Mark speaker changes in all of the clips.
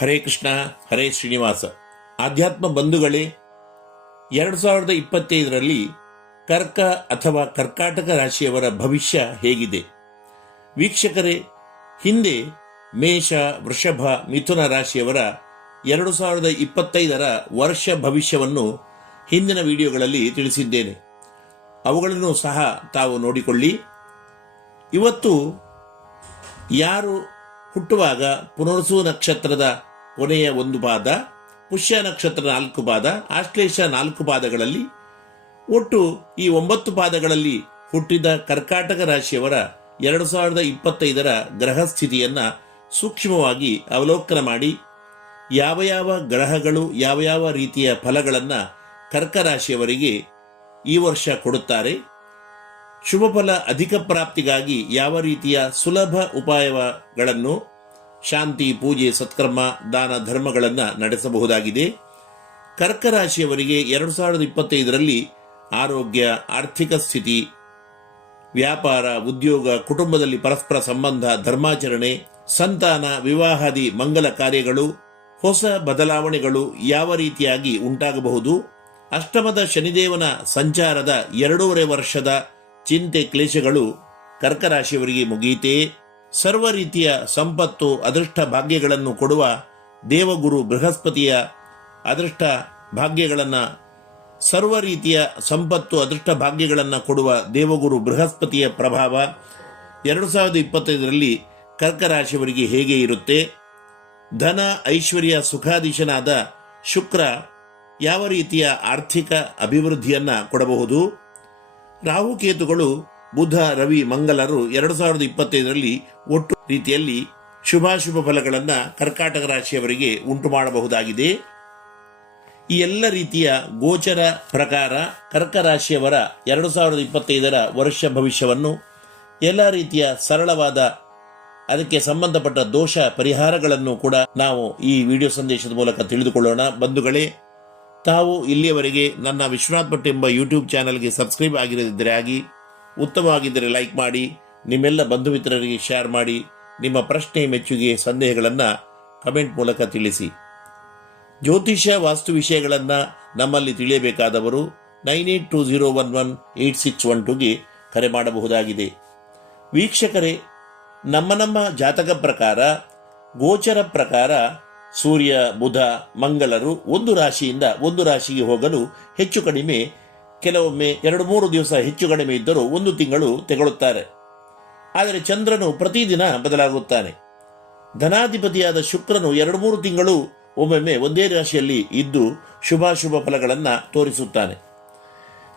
Speaker 1: ಹರೇ ಕೃಷ್ಣ, ಹರೇ ಶ್ರೀನಿವಾಸ. ಆಧ್ಯಾತ್ಮ ಬಂಧುಗಳೇ, ಎರಡು ಸಾವಿರದ ಇಪ್ಪತ್ತೈದರಲ್ಲಿ ಕರ್ಕ ಅಥವಾ ಕರ್ಕಾಟಕ ರಾಶಿಯವರ ಭವಿಷ್ಯ ಹೇಗಿದೆ? ವೀಕ್ಷಕರೇ, ಹಿಂದೆ ಮೇಷ, ವೃಷಭ, ಮಿಥುನ ರಾಶಿಯವರ ಎರಡು ಸಾವಿರದ ಇಪ್ಪತ್ತೈದರ ವರ್ಷ ಭವಿಷ್ಯವನ್ನು ಹಿಂದಿನ ವಿಡಿಯೋಗಳಲ್ಲಿ ತಿಳಿಸಿದ್ದೇನೆ. ಅವುಗಳನ್ನು ಸಹ ತಾವು ನೋಡಿಕೊಳ್ಳಿ. ಇವತ್ತು ಯಾರು ಹುಟ್ಟುವಾಗ ಪುನರ್ಸು ನಕ್ಷತ್ರದ ಕೊನೆಯ ಒಂದು ಪಾದ, ಪುಷ್ಯ ನಕ್ಷತ್ರ ನಾಲ್ಕು ಪಾದ, ಆಶ್ಲೇಷ ನಾಲ್ಕು ಪಾದಗಳಲ್ಲಿ ಒಟ್ಟು ಈ ಒಂಬತ್ತು ಪಾದಗಳಲ್ಲಿ ಹುಟ್ಟಿದ ಕರ್ಕಾಟಕ ರಾಶಿಯವರ ಎರಡು ಸಾವಿರದ ಇಪ್ಪತ್ತೈದರ ಗ್ರಹ ಸ್ಥಿತಿಯನ್ನು ಸೂಕ್ಷ್ಮವಾಗಿ ಅವಲೋಕನ ಮಾಡಿ, ಯಾವ ಯಾವ ಗ್ರಹಗಳು, ಯಾವ ಯಾವ ರೀತಿಯ ಫಲಗಳನ್ನು ಕರ್ಕ ರಾಶಿಯವರಿಗೆ ಈ ವರ್ಷ ಕೊಡುತ್ತಾರೆ, ಶುಭ ಫಲ ಅಧಿಕ ಪ್ರಾಪ್ತಿಗಾಗಿ ಯಾವ ರೀತಿಯ ಸುಲಭ ಉಪಾಯಗಳನ್ನು ಶಾಂತಿ, ಪೂಜೆ, ಸತ್ಕರ್ಮ, ದಾನ ಧರ್ಮಗಳನ್ನು ನಡೆಸಬಹುದಾಗಿದೆ. ಕರ್ಕ ರಾಶಿಯವರಿಗೆ ಎರಡು ಸಾವಿರದ ಇಪ್ಪತ್ತೈದರಲ್ಲಿ ಆರೋಗ್ಯ, ಆರ್ಥಿಕ ಸ್ಥಿತಿ, ವ್ಯಾಪಾರ, ಉದ್ಯೋಗ, ಕುಟುಂಬದಲ್ಲಿ ಪರಸ್ಪರ ಸಂಬಂಧ, ಧರ್ಮಾಚರಣೆ, ಸಂತಾನ, ವಿವಾಹಾದಿ, ಮಂಗಲ ಕಾರ್ಯಗಳು, ಹೊಸ ಬದಲಾವಣೆಗಳು ಯಾವ ರೀತಿಯಾಗಿ ಉಂಟಾಗಬಹುದು? ಅಷ್ಟಮದ ಶನಿದೇವನ ಸಂಚಾರದ ಎರಡೂವರೆ ವರ್ಷದ ಚಿಂತೆ, ಕ್ಲೇಶಗಳು ಕರ್ಕರಾಶಿಯವರಿಗೆ ಮುಗಿಯಿತೇ? ಸರ್ವ ರೀತಿಯ ಸಂಪತ್ತು, ಅದೃಷ್ಟ ಭಾಗ್ಯಗಳನ್ನು ಕೊಡುವ ದೇವಗುರು ಬೃಹಸ್ಪತಿಯ ಅದೃಷ್ಟ ಭಾಗ್ಯಗಳನ್ನು, ಸರ್ವ ರೀತಿಯ ಸಂಪತ್ತು, ಅದೃಷ್ಟ ಭಾಗ್ಯಗಳನ್ನು ಕೊಡುವ ದೇವಗುರು ಬೃಹಸ್ಪತಿಯ ಪ್ರಭಾವ ಎರಡು ಸಾವಿರದ ಇಪ್ಪತ್ತೈದರಲ್ಲಿ ಕರ್ಕ ರಾಶಿಯವರಿಗೆ ಹೇಗೆ ಇರುತ್ತೆ? ಧನ, ಐಶ್ವರ್ಯ, ಸುಖಾಧೀಶನಾದ ಶುಕ್ರ ಯಾವ ರೀತಿಯ ಆರ್ಥಿಕ ಅಭಿವೃದ್ಧಿಯನ್ನು ಕೊಡಬಹುದು? ರಾಹುಕೇತುಗಳು ಬುಧ, ರವಿ, ಮಂಗಲರು ಎರಡು ಸಾವಿರದ ಇಪ್ಪತ್ತೈದರಲ್ಲಿ ಒಟ್ಟು ರೀತಿಯಲ್ಲಿ ಶುಭಾಶುಭ ಫಲಗಳನ್ನು ಕರ್ಕಾಟಕ ರಾಶಿಯವರಿಗೆ ಉಂಟು ಮಾಡಬಹುದಾಗಿದೆ. ಈ ಎಲ್ಲ ರೀತಿಯ ಗೋಚರ ಪ್ರಕಾರ ಕರ್ಕ ರಾಶಿಯವರ ಎರಡು ಸಾವಿರದ ಇಪ್ಪತ್ತೈದರ ವರ್ಷ ಭವಿಷ್ಯವನ್ನು ಎಲ್ಲ ರೀತಿಯ ಸರಳವಾದ ಅದಕ್ಕೆ ಸಂಬಂಧಪಟ್ಟ ದೋಷ ಪರಿಹಾರಗಳನ್ನು ಕೂಡ ನಾವು ಈ ವಿಡಿಯೋ ಸಂದೇಶದ ಮೂಲಕ ತಿಳಿದುಕೊಳ್ಳೋಣ. ಬಂಧುಗಳೇ, ತಾವು ಇಲ್ಲಿಯವರೆಗೆ ನನ್ನ ವಿಶ್ವನಾಥ್ ಭಟ್ ಎಂಬ ಯೂಟ್ಯೂಬ್ ಚಾನಲ್ಗೆ ಸಬ್ಸ್ಕ್ರೈಬ್ ಆಗಿರದಿದ್ದರೆ ಆಗಿ ಉತ್ತಮವಾಗಿದ್ದರೆ ಲೈಕ್ ಮಾಡಿ, ನಿಮ್ಮೆಲ್ಲ ಬಂಧು ಮಿತ್ರರಿಗೆ ಶೇರ್ ಮಾಡಿ, ನಿಮ್ಮ ಪ್ರಶ್ನೆ ಮೆಚ್ಚುಗೆ ಸಂದೇಹಗಳನ್ನು ಕಮೆಂಟ್ ಮೂಲಕ ತಿಳಿಸಿ. ಜ್ಯೋತಿಷ್ಯ ವಾಸ್ತು ವಿಷಯಗಳನ್ನು ನಮ್ಮಲ್ಲಿ ತಿಳಿಯಬೇಕಾದವರು nine eight two zero one one eight six one ಟುಗೆ ಕರೆ ಮಾಡಬಹುದಾಗಿದೆ. ವೀಕ್ಷಕರೇ, ನಮ್ಮ ನಮ್ಮ ಜಾತಕ ಪ್ರಕಾರ, ಗೋಚರ ಪ್ರಕಾರ ಸೂರ್ಯ, ಬುಧ, ಮಂಗಳರು ಒಂದು ರಾಶಿಯಿಂದ ಒಂದು ರಾಶಿಗೆ ಹೋಗಲು ಹೆಚ್ಚು ಕಡಿಮೆ ಕೆಲವೊಮ್ಮೆ ಎರಡು ಮೂರು ದಿವಸ ಹೆಚ್ಚು ಕಡಿಮೆ ಇದ್ದರೂ ಒಂದು ತಿಂಗಳು ತೆಗೊಳ್ಳುತ್ತಾರೆ ಆದರೆ ಚಂದ್ರನು ಪ್ರತಿದಿನ ಬದಲಾಗುತ್ತಾನೆ. ಧನಾಧಿಪತಿಯಾದ ಶುಕ್ರನು ಎರಡು ಮೂರು ತಿಂಗಳು ಒಮ್ಮೊಮ್ಮೆ ಒಂದೇ ರಾಶಿಯಲ್ಲಿ ಇದ್ದು ಶುಭಾಶುಭ ಫಲಗಳನ್ನು ತೋರಿಸುತ್ತಾನೆ.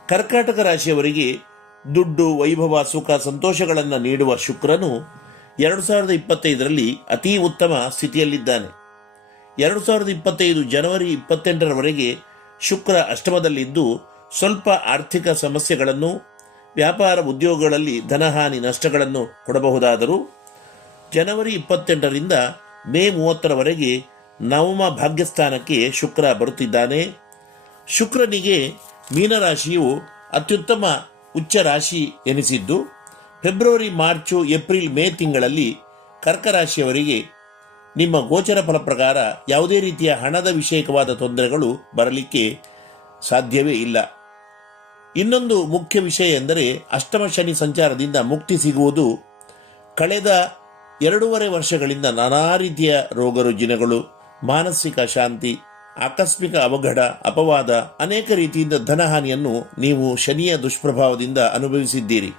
Speaker 1: ಕರ್ಕಾಟಕ ರಾಶಿಯವರಿಗೆ ದುಡ್ಡು, ವೈಭವ, ಸುಖ, ಸಂತೋಷಗಳನ್ನು ನೀಡುವ ಶುಕ್ರನು ಎರಡು ಸಾವಿರದ ಇಪ್ಪತ್ತೈದರಲ್ಲಿ ಅತೀ ಉತ್ತಮ ಸ್ಥಿತಿಯಲ್ಲಿದ್ದಾನೆ. ಎರಡು ಸಾವಿರದ ಇಪ್ಪತ್ತೈದು ಜನವರಿ ಇಪ್ಪತ್ತೆಂಟರವರೆಗೆ ಶುಕ್ರ ಅಷ್ಟಮದಲ್ಲಿದ್ದು ಸ್ವಲ್ಪ ಆರ್ಥಿಕ ಸಮಸ್ಯೆಗಳನ್ನು, ವ್ಯಾಪಾರ ಉದ್ಯೋಗಗಳಲ್ಲಿ ಧನಹಾನಿ ನಷ್ಟಗಳನ್ನು ಕೊಡಬಹುದಾದರೂ, ಜನವರಿ ಇಪ್ಪತ್ತೆಂಟರಿಂದ ಮೇ ಮೂವತ್ತರವರೆಗೆ ನವಮ ಭಾಗ್ಯಸ್ಥಾನಕ್ಕೆ ಶುಕ್ರ ಬರುತ್ತಿದ್ದಾನೆ. ಶುಕ್ರನಿಗೆ ಮೀನರಾಶಿಯು ಅತ್ಯುತ್ತಮ ಉಚ್ಚ ರಾಶಿ ಎನಿಸಿದ್ದು, ಫೆಬ್ರವರಿ, ಮಾರ್ಚು, ಏಪ್ರಿಲ್, ಮೇ ತಿಂಗಳಲ್ಲಿ ಕರ್ಕರಾಶಿಯವರಿಗೆ ನಿಮ್ಮ ಗೋಚರ ಫಲ ಪ್ರಕಾರ ಯಾವುದೇ ರೀತಿಯ ಹಣದ ವಿಷಯಕವಾದ ತೊಂದರೆಗಳು ಬರಲಿಕ್ಕೆ ಸಾಧ್ಯವೇ ಇಲ್ಲ. ಇನ್ನೊಂದು ಮುಖ್ಯ ವಿಷಯ ಎಂದರೆ ಅಷ್ಟಮ ಶನಿ ಸಂಚಾರದಿಂದ ಮುಕ್ತಿ ಸಿಗುವುದು. ಕಳೆದ ಎರಡೂವರೆ ವರ್ಷಗಳಿಂದ ನಾನಾ ರೀತಿಯ ರೋಗ ರುಜಿನಗಳು, ಮಾನಸಿಕ ಶಾಂತಿ, ಆಕಸ್ಮಿಕ ಅವಘಡ, ಅಪವಾದ, ಅನೇಕ ರೀತಿಯಿಂದ ಧನಹಾನಿಯನ್ನು ನೀವು ಶನಿಯ ದುಷ್ಪ್ರಭಾವದಿಂದ ಅನುಭವಿಸಿದ್ದೀರಿ.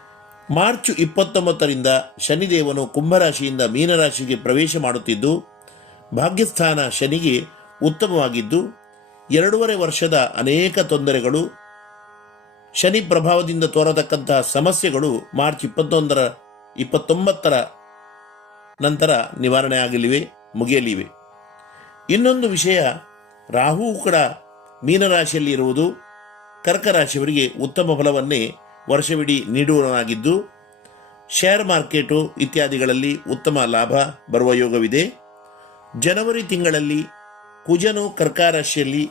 Speaker 1: ಮಾರ್ಚ್ ಇಪ್ಪತ್ತೊಂಬತ್ತರಿಂದ ಶನಿದೇವನು ಕುಂಭರಾಶಿಯಿಂದ ಮೀನರಾಶಿಗೆ ಪ್ರವೇಶ ಮಾಡುತ್ತಿದ್ದು, ಭಾಗ್ಯಸ್ಥಾನ ಶನಿಗೆ ಉತ್ತಮವಾಗಿದ್ದು, ಎರಡೂವರೆ ವರ್ಷದ ಅನೇಕ ತೊಂದರೆಗಳು ಶನಿ ಪ್ರಭಾವದಿಂದ ತೋರತಕ್ಕಂತಹ ಸಮಸ್ಯೆಗಳು ಮಾರ್ಚ್ ಇಪ್ಪತ್ತೊಂದರ ಇಪ್ಪತ್ತೊಂಬತ್ತರ ನಂತರ ನಿವಾರಣೆ ಆಗಲಿವೆ, ಮುಗಿಯಲಿವೆ. ಇನ್ನೊಂದು ವಿಷಯ, ರಾಹು ಕೂಡ ಮೀನರಾಶಿಯಲ್ಲಿ ಇರುವುದು. ಕರ್ಕ ರಾಶಿಯವರಿಗೆ ಉತ್ತಮ ಫಲವನ್ನೇ ವರ್ಷವಿಡೀ ನೀಡುವನಾಗಿದ್ದು ಶೇರ್ ಮಾರ್ಕೆಟು ಇತ್ಯಾದಿಗಳಲ್ಲಿ ಉತ್ತಮ ಲಾಭ ಬರುವ ಯೋಗವಿದೆ. ಜನವರಿ ತಿಂಗಳಲ್ಲಿ ಕುಜನು ಕರ್ಕ ರಾಶಿಯಲ್ಲಿ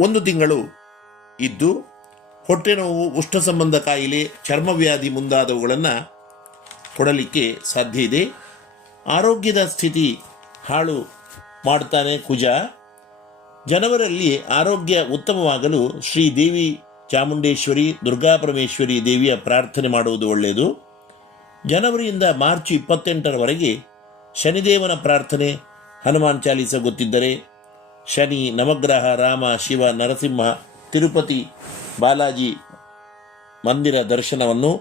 Speaker 1: ಒಂದು ತಿಂಗಳು ಇದ್ದು ಹೊಟ್ಟೆ ನೋವು, ಉಷ್ಣ ಸಂಬಂಧ ಕಾಯಿಲೆ ಚರ್ಮವ್ಯಾಧಿ ಮುಂತಾದವುಗಳನ್ನು ಕೊಡಲಿಕ್ಕೆ ಸಾಧ್ಯ ಇದೆ. ಆರೋಗ್ಯದ ಸ್ಥಿತಿ ಹಾಳು ಮಾಡ್ತಾನೆ ಕುಜ. ಜನವರಲ್ಲಿ ಆರೋಗ್ಯ ಉತ್ತಮವಾಗಲು ಶ್ರೀ ದೇವಿ ಚಾಮುಂಡೇಶ್ವರಿ ದುರ್ಗಾಪರಮೇಶ್ವರಿ ದೇವಿಯ ಪ್ರಾರ್ಥನೆ ಮಾಡುವುದು ಒಳ್ಳೆಯದು. ಜನವರಿಯಿಂದ ಮಾರ್ಚ್ ಇಪ್ಪತ್ತೆಂಟರವರೆಗೆ ಶನಿದೇವನ ಪ್ರಾರ್ಥನೆ ಹನುಮಾನ್ ಚಾಲೀಸ ಗೊತ್ತಿದ್ದರೆ ಶನಿ, ನವಗ್ರಹ, ರಾಮ, ಶಿವ, ನರಸಿಂಹ ತಿರುಪತಿ ಬಾಲಾಜಿ ಮಂದಿರ ದರ್ಶನವನ್ನು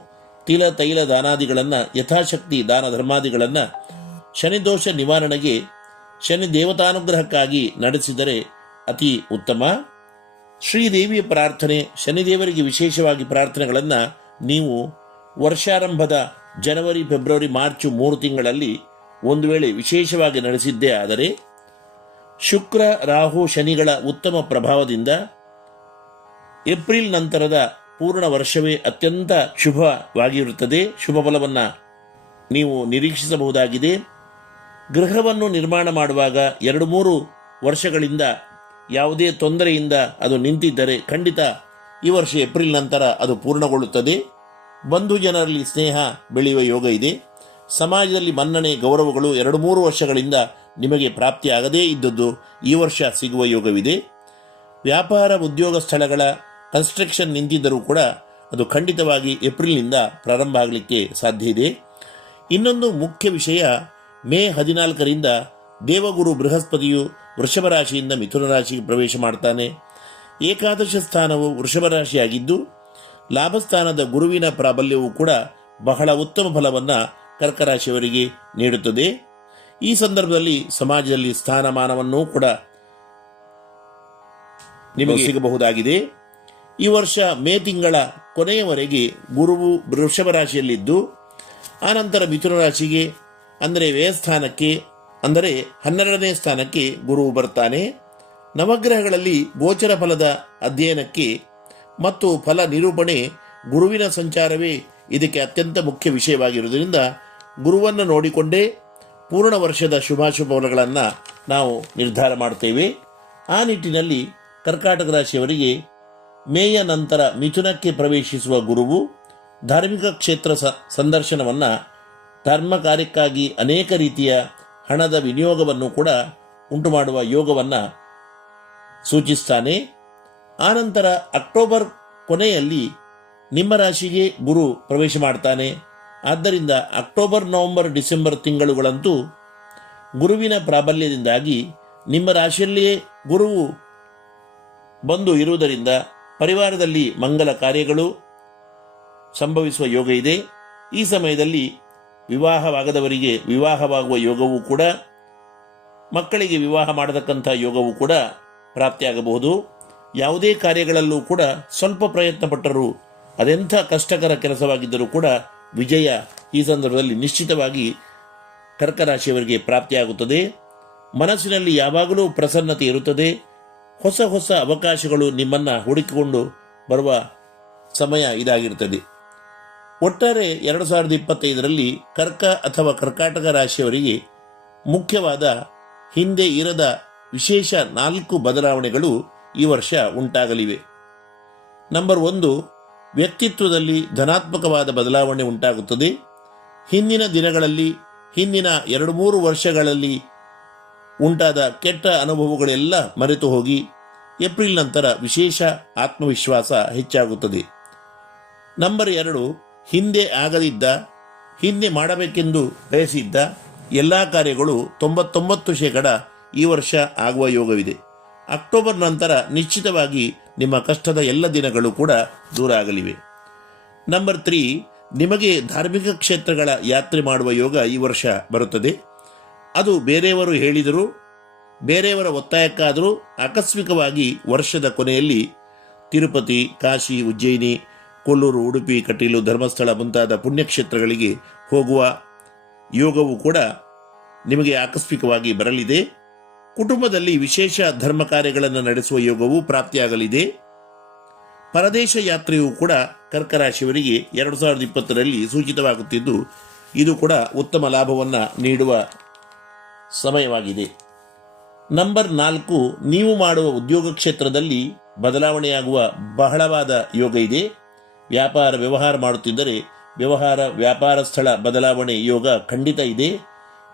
Speaker 1: ತಿಲ ತೈಲ ದಾನಾದಿಗಳನ್ನು, ಯಥಾಶಕ್ತಿ ದಾನ ಧರ್ಮಾದಿಗಳನ್ನು ಶನಿದೋಷ ನಿವಾರಣೆಗೆ ಶನಿ ದೇವತಾನುಗ್ರಹಕ್ಕಾಗಿ ನಡೆಸಿದರೆ ಅತಿ ಉತ್ತಮ. ಶ್ರೀದೇವಿಯ ಪ್ರಾರ್ಥನೆ ಶನಿದೇವರಿಗೆ ವಿಶೇಷವಾಗಿ ಪ್ರಾರ್ಥನೆಗಳನ್ನು ನೀವು ವರ್ಷಾರಂಭದ ಜನವರಿ, ಫೆಬ್ರವರಿ, ಮಾರ್ಚ್ ಮೂರು ತಿಂಗಳಲ್ಲಿ ಒಂದು ವೇಳೆ ವಿಶೇಷವಾಗಿ ನಡೆಸಿದ್ದೇ ಆದರೆ ಶುಕ್ರ, ರಾಹು, ಶನಿಗಳ ಉತ್ತಮ ಪ್ರಭಾವದಿಂದ ಏಪ್ರಿಲ್ ನಂತರದ ಪೂರ್ಣ ವರ್ಷವೇ ಅತ್ಯಂತ ಶುಭವಾಗಿರುತ್ತದೆ. ಶುಭ ಫಲವನ್ನು ನೀವು ನಿರೀಕ್ಷಿಸಬಹುದಾಗಿದೆ. ಗೃಹವನ್ನು ನಿರ್ಮಾಣ ಮಾಡುವಾಗ ಎರಡು ಮೂರು ವರ್ಷಗಳಿಂದ ಯಾವುದೇ ತೊಂದರೆಯಿಂದ ಅದು ನಿಂತಿದ್ದರೆ ಖಂಡಿತ ಈ ವರ್ಷ ಏಪ್ರಿಲ್ ನಂತರ ಅದು ಪೂರ್ಣಗೊಳ್ಳುತ್ತದೆ. ಬಂಧು ಜನರಲ್ಲಿ ಸ್ನೇಹ ಬೆಳೆಯುವ ಯೋಗ ಇದೆ. ಸಮಾಜದಲ್ಲಿ ಮನ್ನಣೆ, ಗೌರವಗಳು ಎರಡು ಮೂರು ವರ್ಷಗಳಿಂದ ನಿಮಗೆ ಪ್ರಾಪ್ತಿಯಾಗದೇ ಇದ್ದದ್ದು ಈ ವರ್ಷ ಸಿಗುವ ಯೋಗವಿದೆ. ವ್ಯಾಪಾರ, ಉದ್ಯೋಗ ಸ್ಥಳಗಳ ಕನ್ಸ್ಟ್ರಕ್ಷನ್ ನಿಂತಿದ್ದರೂ ಕೂಡ ಅದು ಖಂಡಿತವಾಗಿ ಏಪ್ರಿಲ್ನಿಂದ ಪ್ರಾರಂಭ ಆಗಲಿಕ್ಕೆ ಸಾಧ್ಯ ಇದೆ. ಇನ್ನೊಂದು ಮುಖ್ಯ ವಿಷಯ ಮೇ ಹದಿನಾಲ್ಕರಿಂದ ದೇವಗುರು ಬೃಹಸ್ಪತಿಯು ವೃಷಭ ರಾಶಿಯಿಂದ ಮಿಥುನ ರಾಶಿಗೆ ಪ್ರವೇಶ ಮಾಡ್ತಾನೆ. ಏಕಾದಶ ಸ್ಥಾನವು ವೃಷಭ ರಾಶಿಯಾಗಿದ್ದು ಲಾಭಸ್ಥಾನದ ಗುರುವಿನ ಪ್ರಾಬಲ್ಯವು ಕೂಡ ಬಹಳ ಉತ್ತಮ ಫಲವನ್ನು ಕರ್ಕರಾಶಿಯವರಿಗೆ ನೀಡುತ್ತದೆ. ಈ ಸಂದರ್ಭದಲ್ಲಿ ಸಮಾಜದಲ್ಲಿ ಸ್ಥಾನಮಾನವನ್ನೂ ಕೂಡ ನಿಮಗೆ ಸಿಗಬಹುದಾಗಿದೆ. ಈ ವರ್ಷ ಮೇ ತಿಂಗಳ ಕೊನೆಯವರೆಗೆ ಗುರುವು ವೃಷಭ ರಾಶಿಯಲ್ಲಿದ್ದು ಆನಂತರ ಮಿಥುನ ರಾಶಿಗೆ, ಅಂದರೆ ವ್ಯಯಸ್ಥಾನಕ್ಕೆ ಅಂದರೆ ಹನ್ನೆರಡನೇ ಸ್ಥಾನಕ್ಕೆ ಗುರುವು ಬರ್ತಾನೆ. ನವಗ್ರಹಗಳಲ್ಲಿ ಗೋಚರ ಫಲದ ಅಧ್ಯಯನಕ್ಕೆ ಮತ್ತು ಫಲ ನಿರೂಪಣೆ ಗುರುವಿನ ಸಂಚಾರವೇ ಇದಕ್ಕೆ ಅತ್ಯಂತ ಮುಖ್ಯ ವಿಷಯವಾಗಿರುವುದರಿಂದ ಗುರುವನ್ನು ನೋಡಿಕೊಂಡೇ ಪೂರ್ಣ ವರ್ಷದ ಶುಭಾಶುಭ ಫಲಗಳನ್ನು ನಾವು ನಿರ್ಧಾರ ಮಾಡ್ತೇವೆ. ಆ ನಿಟ್ಟಿನಲ್ಲಿ ಕರ್ಕಾಟಕ ರಾಶಿಯವರಿಗೆ ಮೇಯ ನಂತರ ಮಿಥುನಕ್ಕೆ ಪ್ರವೇಶಿಸುವ ಗುರುವು ಧಾರ್ಮಿಕ ಕ್ಷೇತ್ರ ಸಂದರ್ಶನವನ್ನು ಧರ್ಮ ಕಾರ್ಯಕ್ಕಾಗಿ ಅನೇಕ ರೀತಿಯ ಹಣದ ವಿನಿಯೋಗವನ್ನು ಕೂಡ ಉಂಟು ಮಾಡುವ ಯೋಗವನ್ನು ಸೂಚಿಸ್ತಾನೆ. ಆನಂತರ ಅಕ್ಟೋಬರ್ ಕೊನೆಯಲ್ಲಿ ನಿಮ್ಮ ರಾಶಿಗೆ ಗುರು ಪ್ರವೇಶ ಮಾಡ್ತಾನೆ. ಆದ್ದರಿಂದ ಅಕ್ಟೋಬರ್, ನವೆಂಬರ್, ಡಿಸೆಂಬರ್ ತಿಂಗಳುಗಳಂತೂ ಗುರುವಿನ ಪ್ರಾಬಲ್ಯದಿಂದಾಗಿ ನಿಮ್ಮ ರಾಶಿಯಲ್ಲಿಯೇ ಗುರುವು ಬಂದು ಇರುವುದರಿಂದ ಪರಿವಾರದಲ್ಲಿ ಮಂಗಲ ಕಾರ್ಯಗಳು ಸಂಭವಿಸುವ ಯೋಗ ಇದೆ. ಈ ಸಮಯದಲ್ಲಿ ವಿವಾಹವಾಗದವರಿಗೆ ವಿವಾಹವಾಗುವ ಯೋಗವೂ ಕೂಡ, ಮಕ್ಕಳಿಗೆ ವಿವಾಹ ಮಾಡತಕ್ಕಂಥ ಯೋಗವೂ ಕೂಡ ಪ್ರಾಪ್ತಿಯಾಗಬಹುದು. ಯಾವುದೇ ಕಾರ್ಯಗಳಲ್ಲೂ ಕೂಡ ಸ್ವಲ್ಪ ಪ್ರಯತ್ನ ಪಟ್ಟರೂ ಅದೆಂಥ ಕಷ್ಟಕರ ಕೆಲಸವಾಗಿದ್ದರೂ ಕೂಡ ವಿಜಯ ಈ ಸಂದರ್ಭದಲ್ಲಿ ನಿಶ್ಚಿತವಾಗಿ ಕರ್ಕರಾಶಿಯವರಿಗೆ ಪ್ರಾಪ್ತಿಯಾಗುತ್ತದೆ. ಮನಸ್ಸಿನಲ್ಲಿ ಯಾವಾಗಲೂ ಪ್ರಸನ್ನತೆ ಇರುತ್ತದೆ. ಹೊಸ ಹೊಸ ಅವಕಾಶಗಳು ನಿಮ್ಮನ್ನು ಹುಡುಕಿಕೊಂಡು ಬರುವ ಸಮಯ ಇದಾಗಿರ್ತದೆ. ಒಟ್ಟಾರೆ ಎರಡು ಸಾವಿರದ ಇಪ್ಪತ್ತೈದರಲ್ಲಿ ಕರ್ಕ ಅಥವಾ ಕರ್ಕಾಟಕ ರಾಶಿಯವರಿಗೆ ಮುಖ್ಯವಾದ ಹಿಂದೆ ಇರದ ವಿಶೇಷ ನಾಲ್ಕು ಬದಲಾವಣೆಗಳು ಈ ವರ್ಷ ಉಂಟಾಗಲಿವೆ. ನಂಬರ್ ಒಂದು, ವ್ಯಕ್ತಿತ್ವದಲ್ಲಿ ಧನಾತ್ಮಕವಾದ ಬದಲಾವಣೆ ಉಂಟಾಗುತ್ತದೆ. ಹಿಂದಿನ ದಿನಗಳಲ್ಲಿ, ಹಿಂದಿನ ಎರಡು ಮೂರು ವರ್ಷಗಳಲ್ಲಿ ಉಂಟಾದ ಕೆಟ್ಟ ಅನುಭವಗಳೆಲ್ಲ ಮರೆತು ಹೋಗಿ ಏಪ್ರಿಲ್ ನಂತರ ವಿಶೇಷ ಆತ್ಮವಿಶ್ವಾಸ ಹೆಚ್ಚಾಗುತ್ತದೆ. ನಂಬರ್ ಎರಡು, ಹಿಂದೆ ಆಗದಿದ್ದ, ಹಿಂದೆ ಮಾಡಬೇಕೆಂದು ಬಯಸಿದ್ದ ಎಲ್ಲ ಕಾರ್ಯಗಳು ತೊಂಬತ್ತೊಂಬತ್ತು ಶೇಕಡ ಈ ವರ್ಷ ಆಗುವ ಯೋಗವಿದೆ. ಅಕ್ಟೋಬರ್ ನಂತರ ನಿಶ್ಚಿತವಾಗಿ ನಿಮ್ಮ ಕಷ್ಟದ ಎಲ್ಲ ದಿನಗಳು ಕೂಡ ದೂರ ಆಗಲಿವೆ. ನಂಬರ್ ತ್ರೀ, ನಿಮಗೆ ಧಾರ್ಮಿಕ ಕ್ಷೇತ್ರಗಳ ಯಾತ್ರೆ ಮಾಡುವ ಯೋಗ ಈ ವರ್ಷ ಬರುತ್ತದೆ. ಅದು ಬೇರೆಯವರು ಹೇಳಿದರು, ಬೇರೆಯವರ ಒತ್ತಾಯಕ್ಕಾದರೂ ಆಕಸ್ಮಿಕವಾಗಿ ವರ್ಷದ ಕೊನೆಯಲ್ಲಿ ತಿರುಪತಿ, ಕಾಶಿ, ಉಜ್ಜಯಿನಿ, ಕೊಲ್ಲೂರು, ಉಡುಪಿ, ಕಟೀಲು, ಧರ್ಮಸ್ಥಳ ಮುಂತಾದ ಪುಣ್ಯಕ್ಷೇತ್ರಗಳಿಗೆ ಹೋಗುವ ಯೋಗವು ಕೂಡ ನಿಮಗೆ ಆಕಸ್ಮಿಕವಾಗಿ ಬರಲಿದೆ. ಕುಟುಂಬದಲ್ಲಿ ವಿಶೇಷ ಧರ್ಮ ಕಾರ್ಯಗಳನ್ನು ನಡೆಸುವ ಯೋಗವು ಪ್ರಾಪ್ತಿಯಾಗಲಿದೆ. ಪರದೇಶ ಯಾತ್ರೆಯೂ ಕೂಡ ಕರ್ಕರಾಶಿಯವರಿಗೆ ಎರಡು ಸಾವಿರದ ಇಪ್ಪತ್ತರಲ್ಲಿ ಸೂಚಿತವಾಗುತ್ತಿದ್ದು, ಇದು ಕೂಡ ಉತ್ತಮ ಲಾಭವನ್ನು ನೀಡುವ ಸಮಯವಾಗಿದೆ. ನಂಬರ್ ನಾಲ್ಕು, ನೀವು ಮಾಡುವ ಉದ್ಯೋಗ ಕ್ಷೇತ್ರದಲ್ಲಿ ಬದಲಾವಣೆಯಾಗುವ ಬಹಳವಾದ ಯೋಗ ಇದೆ. ವ್ಯಾಪಾರ ವ್ಯವಹಾರ ಮಾಡುತ್ತಿದ್ದರೆ ವ್ಯವಹಾರ ವ್ಯಾಪಾರ ಸ್ಥಳ ಬದಲಾವಣೆ ಯೋಗ ಖಂಡಿತ ಇದೆ.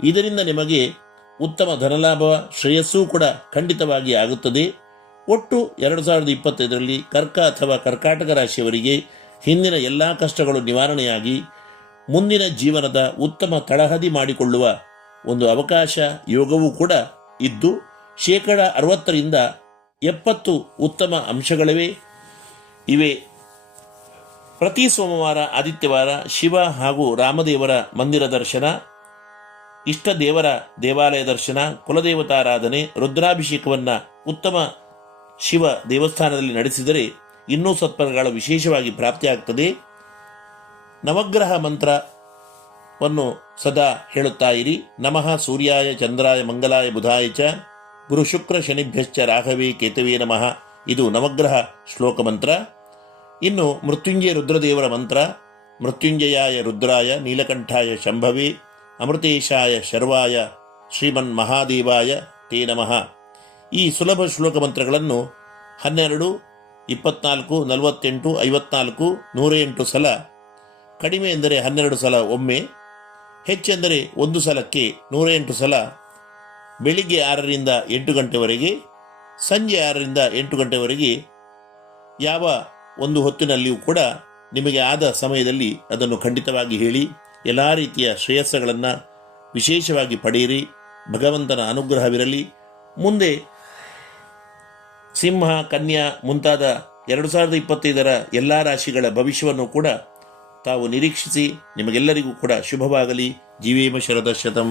Speaker 1: ಇದರಿಂದ ನಿಮಗೆ ಉತ್ತಮ ಧನಲಾಭ, ಶ್ರೇಯಸ್ಸೂ ಕೂಡ ಖಂಡಿತವಾಗಿ ಆಗುತ್ತದೆ. ಒಟ್ಟು ಎರಡು ಸಾವಿರದ ಇಪ್ಪತ್ತೈದರಲ್ಲಿ ಕರ್ಕ ಅಥವಾ ಕರ್ಕಾಟಕ ರಾಶಿಯವರಿಗೆ ಹಿಂದಿನ ಎಲ್ಲ ಕಷ್ಟಗಳು ನಿವಾರಣೆಯಾಗಿ ಮುಂದಿನ ಜೀವನದ ಉತ್ತಮ ತಳಹದಿ ಮಾಡಿಕೊಳ್ಳುವ ಒಂದು ಅವಕಾಶ ಯೋಗವೂ ಕೂಡ ಇದ್ದು ಶೇಕಡ ಅರವತ್ತರಿಂದ ಎಪ್ಪತ್ತು ಉತ್ತಮ ಅಂಶಗಳಿವೆ. ಇವೆ. ಪ್ರತಿ ಸೋಮವಾರ, ಆದಿತ್ಯವಾರ ಶಿವ ಹಾಗೂ ರಾಮದೇವರ ಮಂದಿರ ದರ್ಶನ, ಇಷ್ಟ ದೇವರ ದೇವಾಲಯ ದರ್ಶನ, ಕುಲದೇವತಾರಾಧನೆ, ರುದ್ರಾಭಿಷೇಕವನ್ನು ಉತ್ತಮ ಶಿವ ದೇವಸ್ಥಾನದಲ್ಲಿ ನಡೆಸಿದರೆ ಇನ್ನೂ ಸತ್ಪರಗಳ ವಿಶೇಷವಾಗಿ ಪ್ರಾಪ್ತಿಯಾಗ್ತದೆ. ನವಗ್ರಹ ಮಂತ್ರವನ್ನು ಸದಾ ಹೇಳುತ್ತಾ ಇರಿ. ನಮಃ ಸೂರ್ಯಾಯ, ಚಂದ್ರಾಯ, ಮಂಗಲಾಯ, ಬುಧಾಯ ಚ. ಗುರು ಶುಕ್ರ ಶನಿಭ್ಯಶ್ಚ ರಾಘವೇ ಕೇತವೇ ನಮಃ. ಇದು ನವಗ್ರಹ ಶ್ಲೋಕ ಮಂತ್ರ. ಇನ್ನು ಮೃತ್ಯುಂಜಯ ರುದ್ರದೇವರ ಮಂತ್ರ. ಮೃತ್ಯುಂಜಯಾಯ ರುದ್ರಾಯ, ನೀಲಕಂಠಾಯ ಶಂಭವೇ. ಅಮೃತೇಶಾಯ ಶರ್ವಾಯ, ಶ್ರೀಮನ್ ಮಹಾದೇವಾಯ ತೇ ನಮಃ. ಈ ಸುಲಭ ಶ್ಲೋಕ ಮಂತ್ರಗಳನ್ನು ಹನ್ನೆರಡು, ಇಪ್ಪತ್ನಾಲ್ಕು, ನಲವತ್ತೆಂಟು, ಐವತ್ನಾಲ್ಕು ನೂರ ಎಂಟು ಸಲ. ಕಡಿಮೆ ಎಂದರೆ ಹನ್ನೆರಡು ಸಲ ಒಮ್ಮೆ. ಹೆಚ್ಚೆಂದರೆ ಒಂದು ಸಲಕ್ಕೆ ನೂರ ಎಂಟು ಸಲ ಬೆಳಿಗ್ಗೆ ಆರರಿಂದ ಎಂಟು ಗಂಟೆವರೆಗೆ, ಸಂಜೆ ಆರರಿಂದ ಎಂಟು ಗಂಟೆವರೆಗೆ ಯಾವ ಒಂದು ಹೊತ್ತಿನಲ್ಲಿಯೂ ಕೂಡ ನಿಮಗೆ ಆದ ಸಮಯದಲ್ಲಿ ಅದನ್ನು ಖಂಡಿತವಾಗಿ ಹೇಳಿ, ಎಲ್ಲ ರೀತಿಯ ಶ್ರೇಯಸ್ಸಗಳನ್ನು ವಿಶೇಷವಾಗಿ ಪಡೆಯಿರಿ, ಭಗವಂತನ ಅನುಗ್ರಹವಿರಲಿ. ಮುಂದೆ ಸಿಂಹ, ಕನ್ಯಾ ಮುಂತಾದ ಎರಡು ಸಾವಿರದ ಇಪ್ಪತ್ತೈದರ ಎಲ್ಲ ರಾಶಿಗಳ ಭವಿಷ್ಯವನ್ನು ಕೂಡ ತಾವು ನಿರೀಕ್ಷಿಸಿ ನಿಮಗೆಲ್ಲರಿಗೂ ಕೂಡ ಶುಭವಾಗಲಿ. ಜೀವೇಮ ಶರದ ಶತಂ